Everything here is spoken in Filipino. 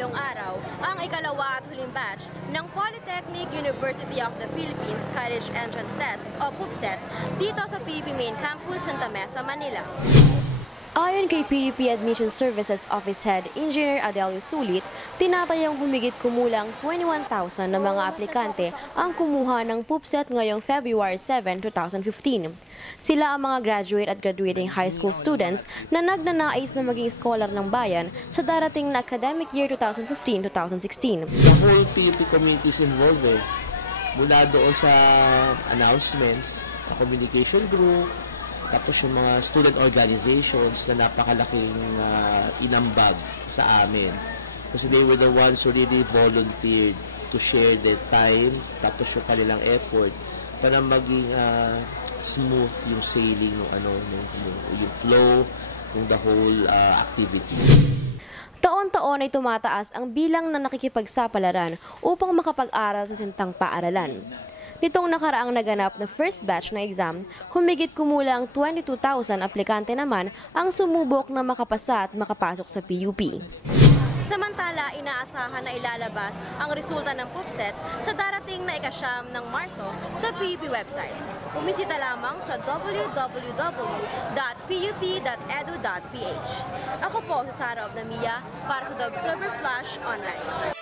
ngayong araw ang ikalawa at huling batch ng Polytechnic University of the Philippines College Entrance Test o PUPCET dito sa PUP Main Campus, Santa Mesa, Manila. Ayon kay PUP Admission Services Office Head Engineer Adelio Sulit, tinatayang humigit kumulang 21,000 na mga aplikante ang kumuha ng PUPCET ngayong February 7, 2015. Sila ang mga graduate at graduating high school students na nagnanais na maging scholar ng bayan sa darating na academic year 2015-2016. The whole PUP community is involved mula doon sa announcements, sa communication group, tapos yung mga student organizations na napakalaking inambag sa amin. Kasi they were the ones who really volunteered to share their time, tapos yung kanilang effort para maging smooth yung sailing, yung flow, yung the whole activity. Taon-taon ay tumataas ang bilang na nakikipagsapalaran upang makapag-aral sa sintang paaralan. Nitong nakaraang naganap na first batch na exam, humigit kumulang 22,000 aplikante naman ang sumubok na makapasa at makapasok sa PUP. Samantala, inaasahan na ilalabas ang resulta ng PUPCET sa darating na ika-9 ng Marso sa PUP website. Bumisita lamang sa www.pup.edu.ph. Ako po si Sara Obnamia para sa The Observer Flash Online.